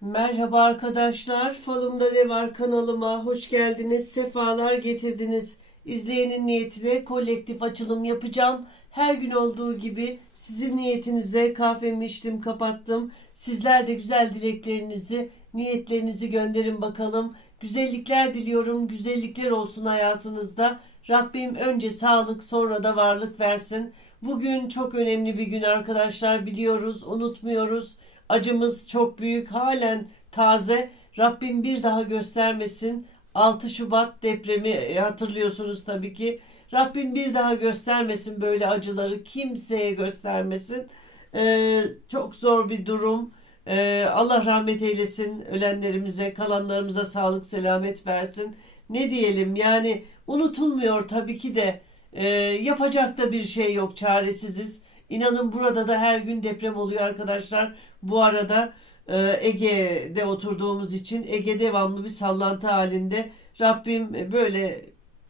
Merhaba arkadaşlar. Falımda ne var kanalıma hoş geldiniz. Sefalar getirdiniz. İzleyenin niyetine kolektif açılım yapacağım. Her gün olduğu gibi sizin niyetinize kahvemi içtim kapattım. Sizler de güzel dileklerinizi, niyetlerinizi gönderin bakalım. Güzellikler diliyorum. Güzellikler olsun hayatınızda. Rabbim önce sağlık sonra da varlık versin. Bugün çok önemli bir gün arkadaşlar biliyoruz, unutmuyoruz. Acımız çok büyük, halen taze. Rabbim bir daha göstermesin. 6 Şubat depremi e, hatırlıyorsunuz tabii ki. Rabbim bir daha göstermesin böyle acıları, kimseye göstermesin. Ee, çok zor bir durum. Ee, Allah rahmet eylesin ölenlerimize, kalanlarımıza sağlık, selamet versin. Ne diyelim yani unutulmuyor tabii ki de Ee, yapacak da bir şey yok, çaresiziz. İnanın burada da her gün deprem oluyor arkadaşlar. Bu arada e, Ege'de oturduğumuz için Ege devamlı bir sallantı halinde. Rabbim böyle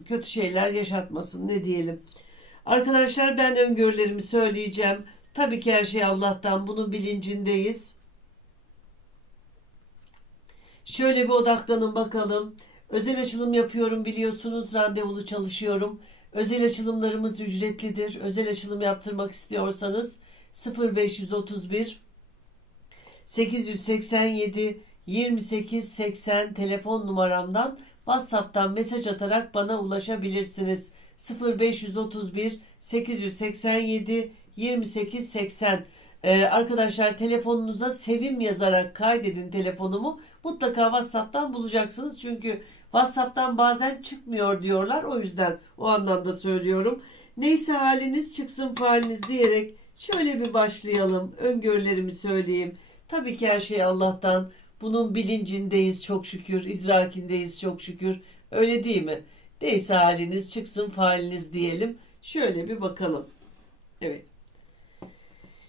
kötü şeyler yaşatmasın ne diyelim. Arkadaşlar ben öngörülerimi söyleyeceğim. Tabii ki her şey Allah'tan bunun bilincindeyiz. Şöyle bir odaklanın bakalım. Özel açılım yapıyorum biliyorsunuz. Randevulu çalışıyorum. Özel açılımlarımız ücretlidir. Özel açılım yaptırmak istiyorsanız 0531 887 28 80 telefon numaramdan WhatsApp'tan mesaj atarak bana ulaşabilirsiniz. 0531 887 28 80 Ee, arkadaşlar telefonunuza sevim yazarak kaydedin telefonumu. Mutlaka WhatsApp'tan bulacaksınız. Çünkü WhatsApp'tan bazen çıkmıyor diyorlar. O yüzden o anlamda söylüyorum. Neyse haliniz çıksın faliniz diyerek şöyle bir başlayalım. Öngörülerimi söyleyeyim. Tabii ki her şey Allah'tan. Bunun bilincindeyiz çok şükür. idrakindeyiz çok şükür. Öyle değil mi? Neyse haliniz çıksın faliniz diyelim. Şöyle bir bakalım. Evet.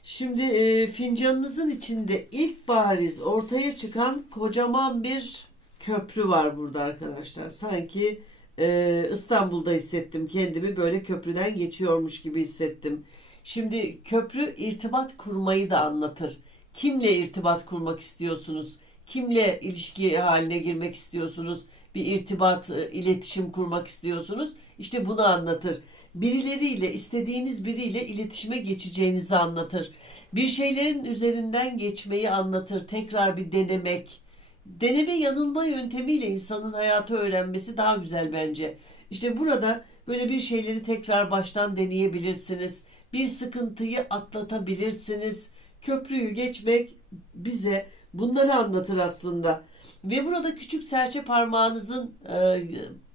Şimdi e, fincanınızın içinde ilk bariz ortaya çıkan kocaman bir köprü var burada arkadaşlar. Sanki e, İstanbul'da hissettim kendimi böyle köprüden geçiyormuş gibi hissettim. Şimdi köprü irtibat kurmayı da anlatır. Kimle irtibat kurmak istiyorsunuz? Kimle ilişki haline girmek istiyorsunuz? Bir irtibat, e, iletişim kurmak istiyorsunuz? İşte bunu anlatır. Birileriyle, istediğiniz biriyle iletişime geçeceğinizi anlatır. Bir şeylerin üzerinden geçmeyi anlatır. Tekrar bir denemek. Deneme yanılma yöntemiyle insanın hayatı öğrenmesi daha güzel bence. İşte burada böyle bir şeyleri tekrar baştan deneyebilirsiniz. Bir sıkıntıyı atlatabilirsiniz. Köprüyü geçmek bize bunları anlatır aslında. Ve burada küçük serçe parmağınızın e,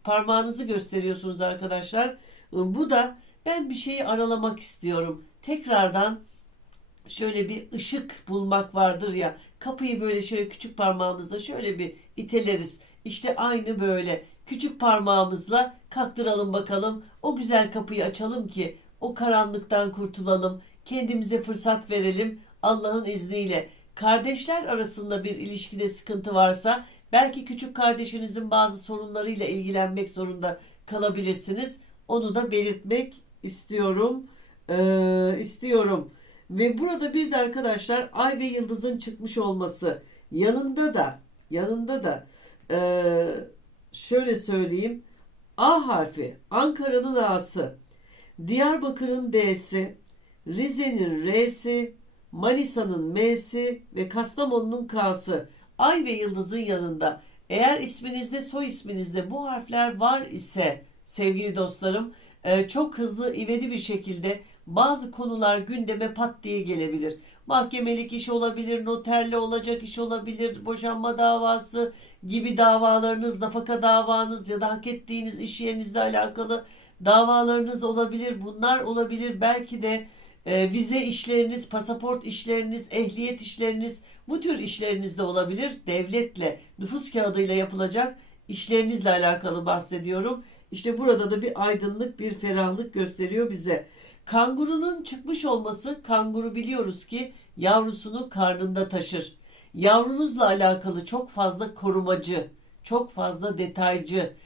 parmağınızı gösteriyorsunuz arkadaşlar. Bu da ben bir şeyi aralamak istiyorum. Tekrardan şöyle bir ışık bulmak vardır ya. Kapıyı böyle şöyle küçük parmağımızla şöyle bir iteleriz. İşte aynı böyle küçük parmağımızla kaktıralım bakalım. O güzel kapıyı açalım ki o karanlıktan kurtulalım. Kendimize fırsat verelim Allah'ın izniyle. Kardeşler arasında bir ilişkide sıkıntı varsa belki küçük kardeşinizin bazı sorunlarıyla ilgilenmek zorunda kalabilirsiniz. Onu da belirtmek istiyorum. Ee, istiyorum. Ve burada bir de arkadaşlar ay ve yıldızın çıkmış olması yanında da yanında da ee, şöyle söyleyeyim A harfi Ankara'nın A'sı Diyarbakır'ın D'si Rize'nin R'si Manisa'nın M'si ve Kastamonu'nun K'sı ay ve yıldızın yanında eğer isminizde soy isminizde bu harfler var ise sevgili dostlarım e, çok hızlı ivedi bir şekilde bazı konular gündeme pat diye gelebilir. Mahkemelik iş olabilir, noterle olacak iş olabilir, boşanma davası gibi davalarınız, nafaka davanız ya da hak ettiğiniz iş yerinizle alakalı davalarınız olabilir. Bunlar olabilir. Belki de e, vize işleriniz, pasaport işleriniz, ehliyet işleriniz bu tür işleriniz de olabilir. Devletle, nüfus kağıdıyla yapılacak işlerinizle alakalı bahsediyorum. İşte burada da bir aydınlık, bir ferahlık gösteriyor bize. Kangurunun çıkmış olması, kanguru biliyoruz ki yavrusunu karnında taşır. Yavrunuzla alakalı çok fazla korumacı, çok fazla detaycı,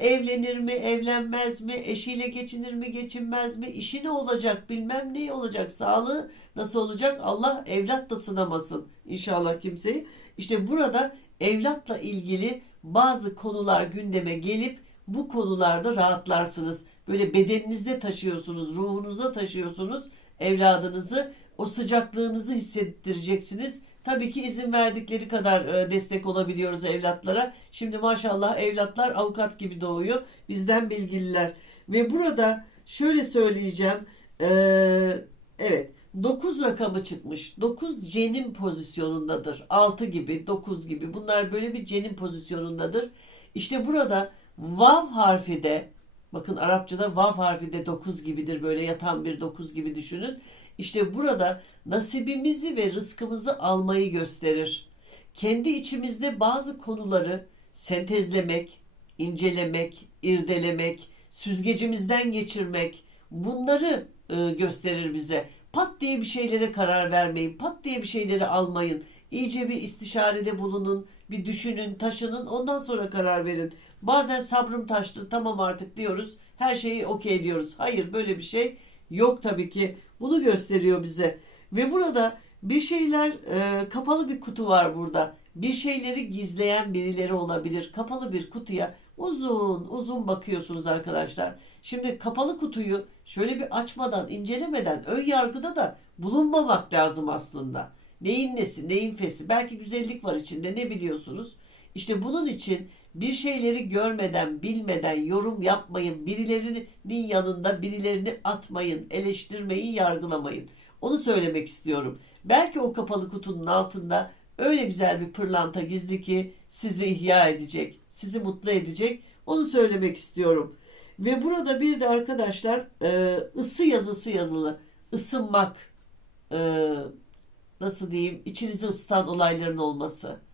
evlenir mi, evlenmez mi, eşiyle geçinir mi, geçinmez mi, işi ne olacak, bilmem ne olacak, sağlığı nasıl olacak, Allah evlat da sınamasın inşallah kimseyi. İşte burada evlatla ilgili bazı konular gündeme gelip bu konularda rahatlarsınız. Böyle bedeninizde taşıyorsunuz, ruhunuzda taşıyorsunuz evladınızı. O sıcaklığınızı hissettireceksiniz. Tabii ki izin verdikleri kadar e, destek olabiliyoruz evlatlara. Şimdi maşallah evlatlar avukat gibi doğuyor. Bizden bilgililer. Ve burada şöyle söyleyeceğim. Ee, evet 9 rakamı çıkmış. 9 cenin pozisyonundadır. 6 gibi, 9 gibi. Bunlar böyle bir cenin pozisyonundadır. İşte burada vav harfi de bakın Arapçada vav harfi de 9 gibidir. Böyle yatan bir 9 gibi düşünün. İşte burada nasibimizi ve rızkımızı almayı gösterir. Kendi içimizde bazı konuları sentezlemek, incelemek, irdelemek, süzgecimizden geçirmek bunları e, gösterir bize. Pat diye bir şeylere karar vermeyin, pat diye bir şeyleri almayın. İyice bir istişarede bulunun, bir düşünün, taşının, ondan sonra karar verin. Bazen sabrım taştı, tamam artık diyoruz, her şeyi okey diyoruz. Hayır böyle bir şey yok tabii ki. Bunu gösteriyor bize. Ve burada bir şeyler e, kapalı bir kutu var burada. Bir şeyleri gizleyen birileri olabilir. Kapalı bir kutuya uzun uzun bakıyorsunuz arkadaşlar. Şimdi kapalı kutuyu şöyle bir açmadan, incelemeden ön yargıda da bulunmamak lazım aslında. Neyin nesi, neyin fesi. Belki güzellik var içinde ne biliyorsunuz. İşte bunun için bir şeyleri görmeden, bilmeden yorum yapmayın. Birilerinin yanında birilerini atmayın, eleştirmeyin, yargılamayın. Onu söylemek istiyorum. Belki o kapalı kutunun altında öyle güzel bir pırlanta gizli ki sizi ihya edecek, sizi mutlu edecek. Onu söylemek istiyorum. Ve burada bir de arkadaşlar e, ısı yazısı yazılı. Isınmak, e, nasıl diyeyim, içinizi ısıtan olayların olması.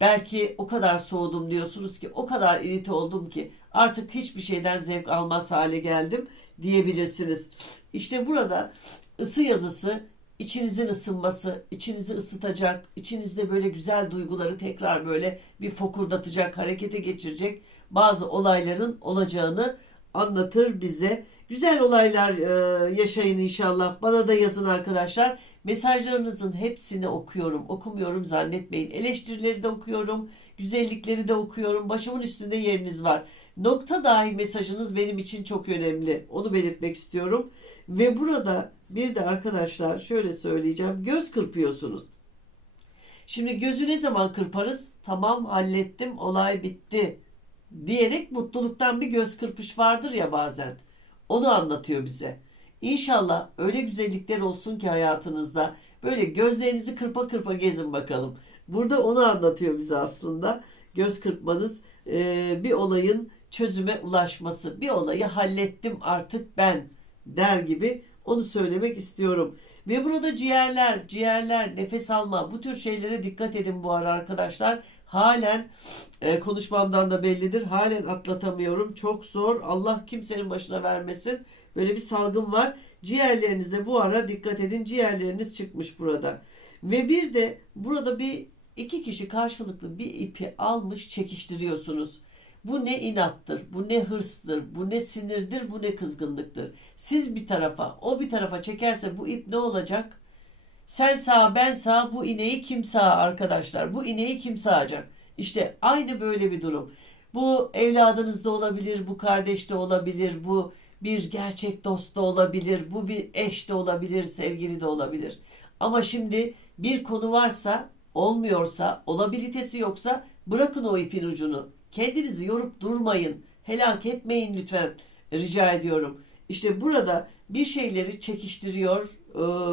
Belki o kadar soğudum diyorsunuz ki, o kadar irite oldum ki artık hiçbir şeyden zevk almaz hale geldim diyebilirsiniz. İşte burada ısı yazısı içinizin ısınması, içinizi ısıtacak, içinizde böyle güzel duyguları tekrar böyle bir fokurdatacak, harekete geçirecek bazı olayların olacağını anlatır bize. Güzel olaylar e, yaşayın inşallah. Bana da yazın arkadaşlar. Mesajlarınızın hepsini okuyorum. Okumuyorum zannetmeyin. Eleştirileri de okuyorum. Güzellikleri de okuyorum. Başımın üstünde yeriniz var. Nokta dahi mesajınız benim için çok önemli. Onu belirtmek istiyorum. Ve burada bir de arkadaşlar şöyle söyleyeceğim. Göz kırpıyorsunuz. Şimdi gözü ne zaman kırparız? Tamam hallettim olay bitti diyerek mutluluktan bir göz kırpış vardır ya bazen. Onu anlatıyor bize. İnşallah öyle güzellikler olsun ki hayatınızda böyle gözlerinizi kırpa kırpa gezin bakalım. Burada onu anlatıyor bize aslında. Göz kırpmanız e, bir olayın çözüme ulaşması. Bir olayı hallettim artık ben der gibi onu söylemek istiyorum. Ve burada ciğerler, ciğerler, nefes alma bu tür şeylere dikkat edin bu ara arkadaşlar. Halen e, konuşmamdan da bellidir. Halen atlatamıyorum. Çok zor. Allah kimsenin başına vermesin. Böyle bir salgın var. Ciğerlerinize bu ara dikkat edin. Ciğerleriniz çıkmış burada. Ve bir de burada bir iki kişi karşılıklı bir ipi almış çekiştiriyorsunuz. Bu ne inattır, bu ne hırstır, bu ne sinirdir, bu ne kızgınlıktır. Siz bir tarafa, o bir tarafa çekerse bu ip ne olacak? Sen sağ, ben sağ, bu ineği kim sağ arkadaşlar? Bu ineği kim sağacak? İşte aynı böyle bir durum. Bu evladınız da olabilir, bu kardeş de olabilir, bu bir gerçek dost da olabilir, bu bir eş de olabilir, sevgili de olabilir. Ama şimdi bir konu varsa, olmuyorsa, olabilitesi yoksa bırakın o ipin ucunu. Kendinizi yorup durmayın. Helak etmeyin lütfen. Rica ediyorum. İşte burada bir şeyleri çekiştiriyor,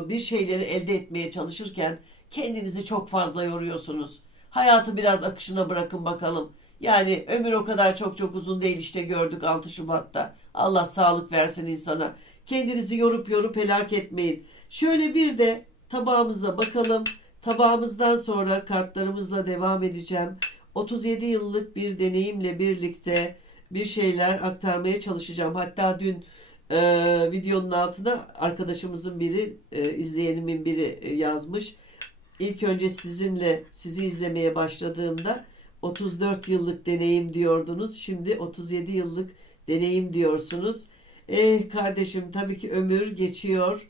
bir şeyleri elde etmeye çalışırken kendinizi çok fazla yoruyorsunuz. Hayatı biraz akışına bırakın bakalım. Yani ömür o kadar çok çok uzun değil işte gördük 6 Şubat'ta. Allah sağlık versin insana. Kendinizi yorup yorup helak etmeyin. Şöyle bir de tabağımıza bakalım. Tabağımızdan sonra kartlarımızla devam edeceğim. 37 yıllık bir deneyimle birlikte bir şeyler aktarmaya çalışacağım. Hatta dün e, videonun altına arkadaşımızın biri, e, izleyenimin biri e, yazmış. İlk önce sizinle sizi izlemeye başladığımda 34 yıllık deneyim diyordunuz. Şimdi 37 yıllık deneyim diyorsunuz. Eh kardeşim tabii ki ömür geçiyor.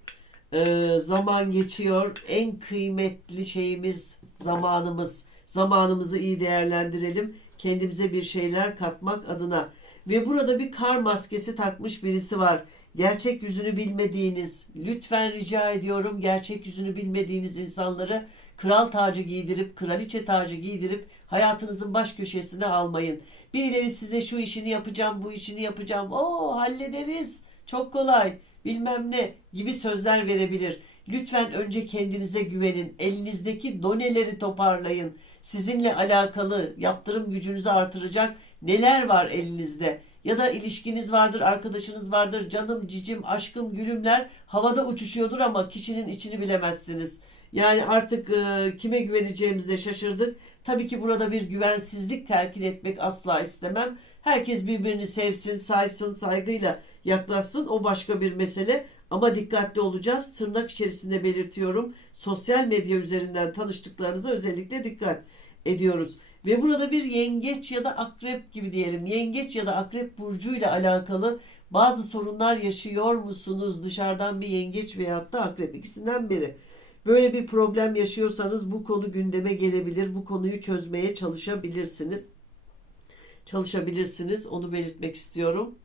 Ee, zaman geçiyor. En kıymetli şeyimiz zamanımız. Zamanımızı iyi değerlendirelim. Kendimize bir şeyler katmak adına. Ve burada bir kar maskesi takmış birisi var. Gerçek yüzünü bilmediğiniz, lütfen rica ediyorum gerçek yüzünü bilmediğiniz insanları kral tacı giydirip, kraliçe tacı giydirip hayatınızın baş köşesine almayın. Birileri size şu işini yapacağım, bu işini yapacağım. Oo hallederiz. Çok kolay. Bilmem ne gibi sözler verebilir. Lütfen önce kendinize güvenin. Elinizdeki doneleri toparlayın. Sizinle alakalı yaptırım gücünüzü artıracak neler var elinizde? Ya da ilişkiniz vardır, arkadaşınız vardır, canım, cicim, aşkım, gülümler havada uçuşuyordur ama kişinin içini bilemezsiniz. Yani artık e, kime güveneceğimizi de şaşırdık. Tabii ki burada bir güvensizlik telkin etmek asla istemem. Herkes birbirini sevsin, saysın, saygıyla yaklaşsın. O başka bir mesele. Ama dikkatli olacağız. Tırnak içerisinde belirtiyorum. Sosyal medya üzerinden tanıştıklarınıza özellikle dikkat ediyoruz. Ve burada bir yengeç ya da akrep gibi diyelim. Yengeç ya da akrep burcuyla alakalı bazı sorunlar yaşıyor musunuz? Dışarıdan bir yengeç veyahut da akrep ikisinden biri. Böyle bir problem yaşıyorsanız bu konu gündeme gelebilir. Bu konuyu çözmeye çalışabilirsiniz. Çalışabilirsiniz. Onu belirtmek istiyorum.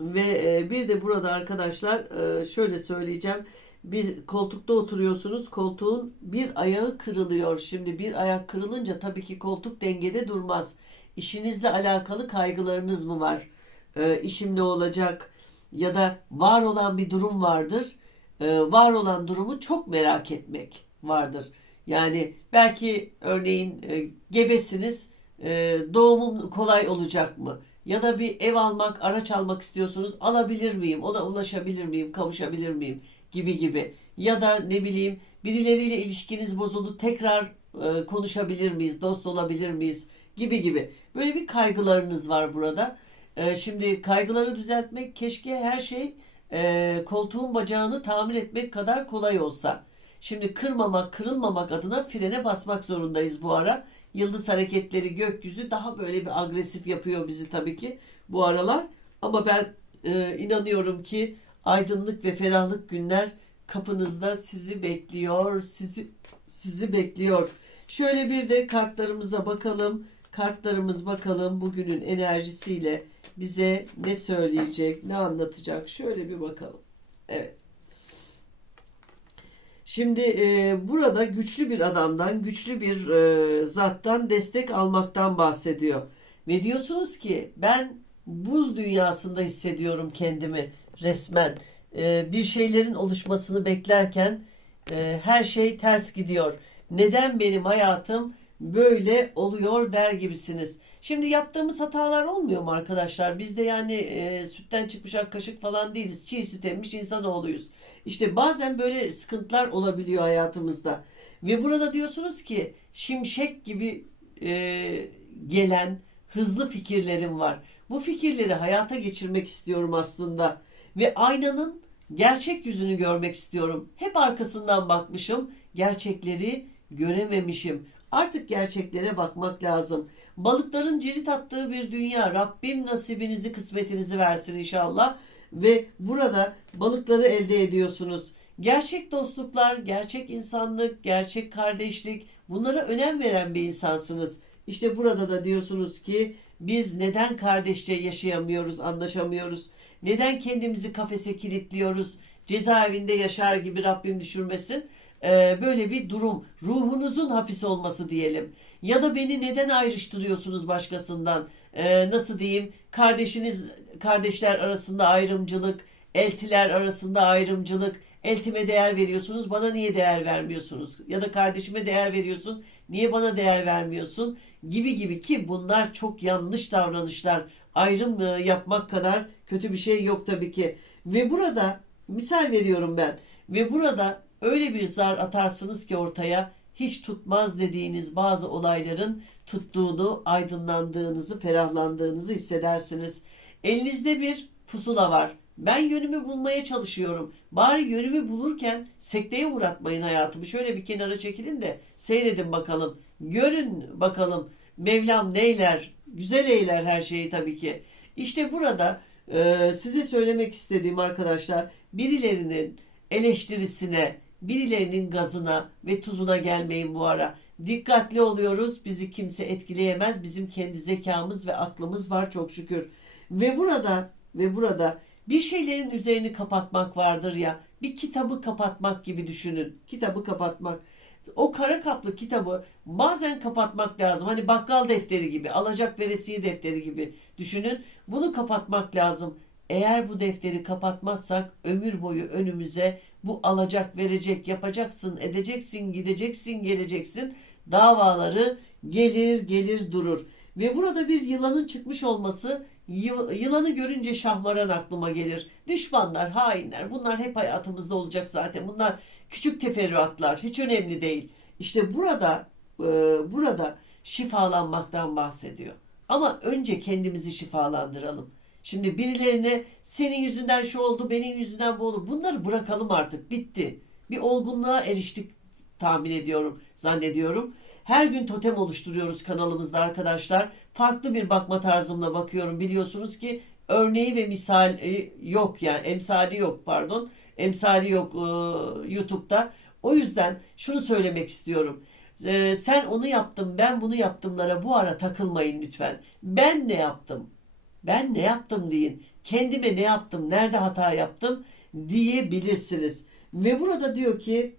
Ve e, bir de burada arkadaşlar e, şöyle söyleyeceğim. Bir koltukta oturuyorsunuz. Koltuğun bir ayağı kırılıyor. Şimdi bir ayak kırılınca tabii ki koltuk dengede durmaz. İşinizle alakalı kaygılarınız mı var? E, işim ne olacak? Ya da var olan bir durum vardır. E, var olan durumu çok merak etmek vardır. Yani belki örneğin e, gebesiniz. E, doğumum kolay olacak mı? Ya da bir ev almak, araç almak istiyorsunuz. Alabilir miyim? Ona ulaşabilir miyim? Kavuşabilir miyim? Gibi gibi. Ya da ne bileyim birileriyle ilişkiniz bozuldu. Tekrar e, konuşabilir miyiz? Dost olabilir miyiz? Gibi gibi. Böyle bir kaygılarınız var burada. E, şimdi kaygıları düzeltmek keşke her şey e, koltuğun bacağını tamir etmek kadar kolay olsa. Şimdi kırmamak, kırılmamak adına frene basmak zorundayız bu ara. Yıldız hareketleri, gökyüzü daha böyle bir agresif yapıyor bizi tabii ki bu aralar. Ama ben e, inanıyorum ki aydınlık ve ferahlık günler kapınızda sizi bekliyor, sizi sizi bekliyor. Şöyle bir de kartlarımıza bakalım. Kartlarımız bakalım bugünün enerjisiyle bize ne söyleyecek, ne anlatacak. Şöyle bir bakalım. Evet. Şimdi e, burada güçlü bir adamdan, güçlü bir e, zattan destek almaktan bahsediyor. Ve diyorsunuz ki ben buz dünyasında hissediyorum kendimi resmen. E, bir şeylerin oluşmasını beklerken e, her şey ters gidiyor. Neden benim hayatım böyle oluyor der gibisiniz. Şimdi yaptığımız hatalar olmuyor mu arkadaşlar? Biz de yani e, sütten çıkmış ak kaşık falan değiliz. Çiğ süt emmiş insanoğluyuz. İşte bazen böyle sıkıntılar olabiliyor hayatımızda. Ve burada diyorsunuz ki şimşek gibi e, gelen hızlı fikirlerim var. Bu fikirleri hayata geçirmek istiyorum aslında. Ve aynanın gerçek yüzünü görmek istiyorum. Hep arkasından bakmışım. Gerçekleri görememişim. Artık gerçeklere bakmak lazım. Balıkların cirit attığı bir dünya. Rabbim nasibinizi, kısmetinizi versin inşallah. Ve burada balıkları elde ediyorsunuz. Gerçek dostluklar, gerçek insanlık, gerçek kardeşlik bunlara önem veren bir insansınız. İşte burada da diyorsunuz ki biz neden kardeşçe yaşayamıyoruz, anlaşamıyoruz? Neden kendimizi kafese kilitliyoruz? Cezaevinde yaşar gibi Rabbim düşürmesin. Ee, böyle bir durum. Ruhunuzun hapis olması diyelim. Ya da beni neden ayrıştırıyorsunuz başkasından? Ee, nasıl diyeyim? Kardeşiniz, kardeşler arasında ayrımcılık, eltiler arasında ayrımcılık. Eltime değer veriyorsunuz, bana niye değer vermiyorsunuz? Ya da kardeşime değer veriyorsun, niye bana değer vermiyorsun? Gibi gibi ki bunlar çok yanlış davranışlar. Ayrım e, yapmak kadar kötü bir şey yok tabii ki. Ve burada misal veriyorum ben. Ve burada öyle bir zar atarsınız ki ortaya hiç tutmaz dediğiniz bazı olayların tuttuğunu, aydınlandığınızı, ferahlandığınızı hissedersiniz. Elinizde bir pusula var. Ben yönümü bulmaya çalışıyorum. Bari yönümü bulurken sekteye uğratmayın hayatımı. Şöyle bir kenara çekilin de seyredin bakalım. Görün bakalım Mevlam neyler? Güzel eyler her şeyi tabii ki. İşte burada e, size söylemek istediğim arkadaşlar birilerinin eleştirisine, birilerinin gazına ve tuzuna gelmeyin bu ara. Dikkatli oluyoruz. Bizi kimse etkileyemez. Bizim kendi zekamız ve aklımız var çok şükür. Ve burada ve burada bir şeylerin üzerini kapatmak vardır ya. Bir kitabı kapatmak gibi düşünün. Kitabı kapatmak. O kara kaplı kitabı bazen kapatmak lazım. Hani bakkal defteri gibi, alacak veresiye defteri gibi düşünün. Bunu kapatmak lazım. Eğer bu defteri kapatmazsak ömür boyu önümüze bu alacak verecek yapacaksın, edeceksin, gideceksin, geleceksin davaları gelir gelir durur. Ve burada bir yılanın çıkmış olması yı- yılanı görünce şahmaran aklıma gelir. Düşmanlar, hainler bunlar hep hayatımızda olacak zaten. Bunlar küçük teferruatlar hiç önemli değil. İşte burada e, burada şifalanmaktan bahsediyor. Ama önce kendimizi şifalandıralım. Şimdi birilerine senin yüzünden şu oldu, benim yüzünden bu oldu. Bunları bırakalım artık. Bitti. Bir olgunluğa eriştik tahmin ediyorum, zannediyorum. Her gün totem oluşturuyoruz kanalımızda arkadaşlar. Farklı bir bakma tarzımla bakıyorum. Biliyorsunuz ki örneği ve misali yok yani emsali yok pardon. Emsali yok e, YouTube'da. O yüzden şunu söylemek istiyorum. E, sen onu yaptın, ben bunu yaptımlara bu ara takılmayın lütfen. Ben ne yaptım? Ben ne yaptım deyin. Kendime ne yaptım, nerede hata yaptım diyebilirsiniz. Ve burada diyor ki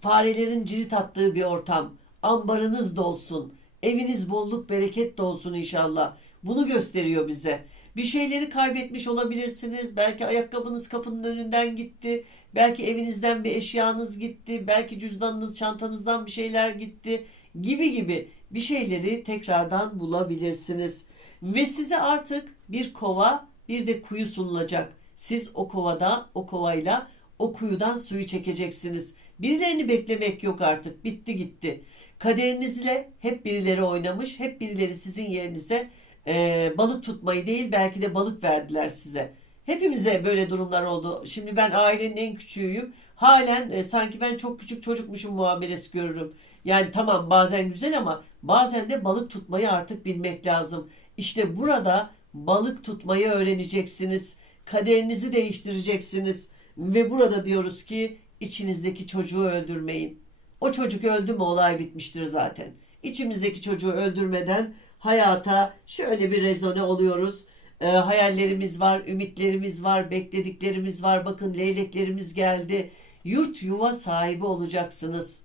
farelerin cirit attığı bir ortam. Ambarınız dolsun. Eviniz bolluk bereket dolsun inşallah. Bunu gösteriyor bize. Bir şeyleri kaybetmiş olabilirsiniz. Belki ayakkabınız kapının önünden gitti. Belki evinizden bir eşyanız gitti. Belki cüzdanınız, çantanızdan bir şeyler gitti. Gibi gibi bir şeyleri tekrardan bulabilirsiniz. Ve size artık bir kova bir de kuyu sunulacak. Siz o kovada, o kovayla o kuyudan suyu çekeceksiniz. Birilerini beklemek yok artık. Bitti gitti. Kaderinizle hep birileri oynamış. Hep birileri sizin yerinize e, balık tutmayı değil belki de balık verdiler size. Hepimize böyle durumlar oldu. Şimdi ben ailenin en küçüğüyüm. Halen e, sanki ben çok küçük çocukmuşum muamelesi görürüm. Yani tamam bazen güzel ama bazen de balık tutmayı artık bilmek lazım. İşte burada balık tutmayı öğreneceksiniz. Kaderinizi değiştireceksiniz. Ve burada diyoruz ki içinizdeki çocuğu öldürmeyin. O çocuk öldü mü olay bitmiştir zaten. İçimizdeki çocuğu öldürmeden hayata şöyle bir rezone oluyoruz. Ee, hayallerimiz var, ümitlerimiz var, beklediklerimiz var. Bakın leyleklerimiz geldi. Yurt yuva sahibi olacaksınız.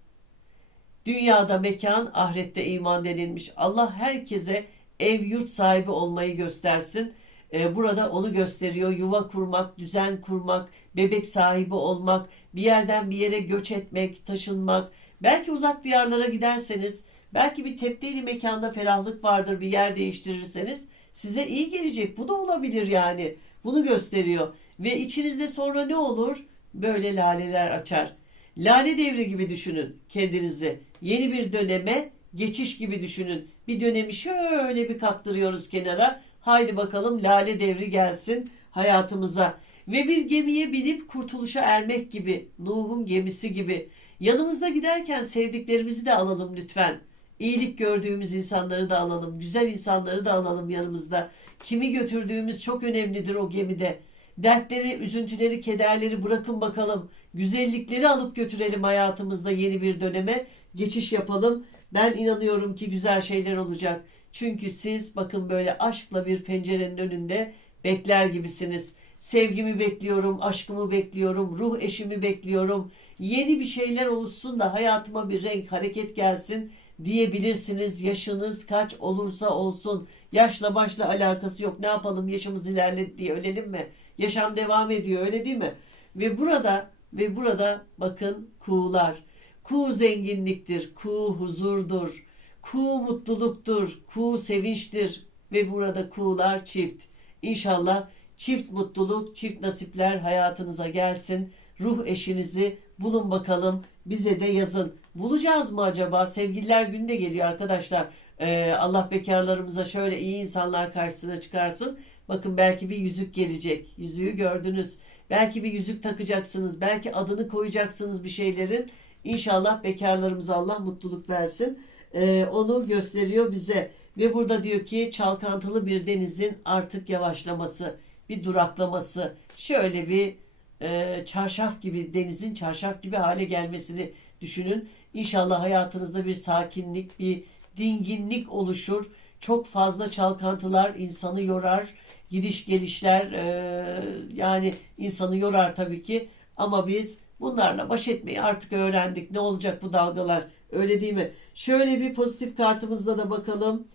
Dünyada mekan, ahirette iman denilmiş. Allah herkese ev yurt sahibi olmayı göstersin. Ee, burada onu gösteriyor. Yuva kurmak, düzen kurmak, bebek sahibi olmak, bir yerden bir yere göç etmek, taşınmak. Belki uzak diyarlara giderseniz, belki bir tepdili mekanda ferahlık vardır bir yer değiştirirseniz size iyi gelecek. Bu da olabilir yani. Bunu gösteriyor. Ve içinizde sonra ne olur? Böyle laleler açar. Lale devri gibi düşünün kendinizi. Yeni bir döneme geçiş gibi düşünün. Bir dönemi şöyle bir kaktırıyoruz kenara. Haydi bakalım lale devri gelsin hayatımıza. Ve bir gemiye binip kurtuluşa ermek gibi. Nuh'un gemisi gibi. Yanımızda giderken sevdiklerimizi de alalım lütfen. İyilik gördüğümüz insanları da alalım. Güzel insanları da alalım yanımızda. Kimi götürdüğümüz çok önemlidir o gemide. Dertleri, üzüntüleri, kederleri bırakın bakalım. Güzellikleri alıp götürelim hayatımızda yeni bir döneme. Geçiş yapalım. Ben inanıyorum ki güzel şeyler olacak. Çünkü siz bakın böyle aşkla bir pencerenin önünde bekler gibisiniz. Sevgimi bekliyorum, aşkımı bekliyorum, ruh eşimi bekliyorum. Yeni bir şeyler oluşsun da hayatıma bir renk, hareket gelsin diyebilirsiniz. Yaşınız kaç olursa olsun. Yaşla başla alakası yok. Ne yapalım yaşımız ilerledi diye ölelim mi? Yaşam devam ediyor öyle değil mi? Ve burada ve burada bakın kuğular. Kuğu zenginliktir, kuğu huzurdur, kuğu mutluluktur, kuğu sevinçtir ve burada kuğular çift. İnşallah çift mutluluk, çift nasipler hayatınıza gelsin. Ruh eşinizi bulun bakalım. Bize de yazın. Bulacağız mı acaba? Sevgililer günü de geliyor arkadaşlar. Ee, Allah bekarlarımıza şöyle iyi insanlar karşısına çıkarsın. Bakın belki bir yüzük gelecek. Yüzüğü gördünüz. Belki bir yüzük takacaksınız. Belki adını koyacaksınız bir şeylerin. İnşallah bekarlarımıza Allah mutluluk versin. Ee, onu gösteriyor bize. Ve burada diyor ki çalkantılı bir denizin artık yavaşlaması, bir duraklaması, şöyle bir e, çarşaf gibi denizin çarşaf gibi hale gelmesini düşünün. İnşallah hayatınızda bir sakinlik, bir dinginlik oluşur. Çok fazla çalkantılar insanı yorar. Gidiş gelişler e, yani insanı yorar tabii ki. Ama biz bunlarla baş etmeyi artık öğrendik. Ne olacak bu dalgalar? Öyle değil mi? Şöyle bir pozitif kartımızda da bakalım.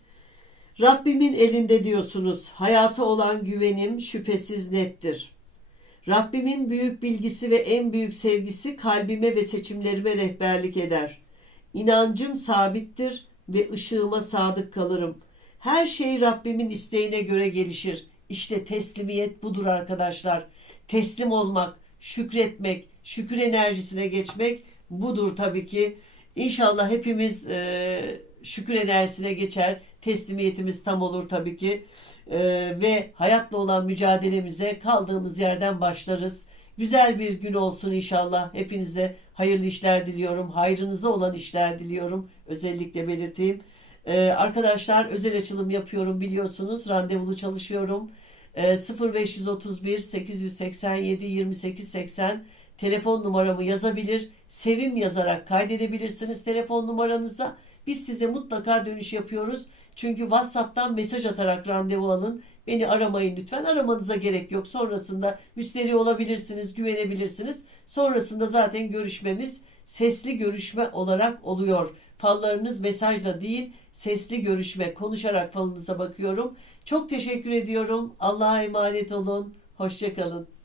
Rabbimin elinde diyorsunuz. Hayata olan güvenim şüphesiz nettir. Rabbimin büyük bilgisi ve en büyük sevgisi kalbime ve seçimlerime rehberlik eder. İnancım sabittir ve ışığıma sadık kalırım. Her şey Rabbimin isteğine göre gelişir. İşte teslimiyet budur arkadaşlar. Teslim olmak, şükretmek, şükür enerjisine geçmek budur tabii ki. İnşallah hepimiz e, şükür enerjisine geçer. Teslimiyetimiz tam olur tabii ki. E, ve hayatla olan mücadelemize kaldığımız yerden başlarız. Güzel bir gün olsun inşallah. Hepinize hayırlı işler diliyorum. Hayrınıza olan işler diliyorum. Özellikle belirteyim. Ee, arkadaşlar özel açılım yapıyorum biliyorsunuz. Randevulu çalışıyorum. Ee, 0531 887 2880 telefon numaramı yazabilir. Sevim yazarak kaydedebilirsiniz telefon numaranıza. Biz size mutlaka dönüş yapıyoruz. Çünkü WhatsApp'tan mesaj atarak randevu alın. Beni aramayın lütfen. Aramanıza gerek yok. Sonrasında müşteri olabilirsiniz, güvenebilirsiniz. Sonrasında zaten görüşmemiz sesli görüşme olarak oluyor. Fallarınız mesajla değil, sesli görüşme, konuşarak falınıza bakıyorum. Çok teşekkür ediyorum. Allah'a emanet olun. Hoşçakalın.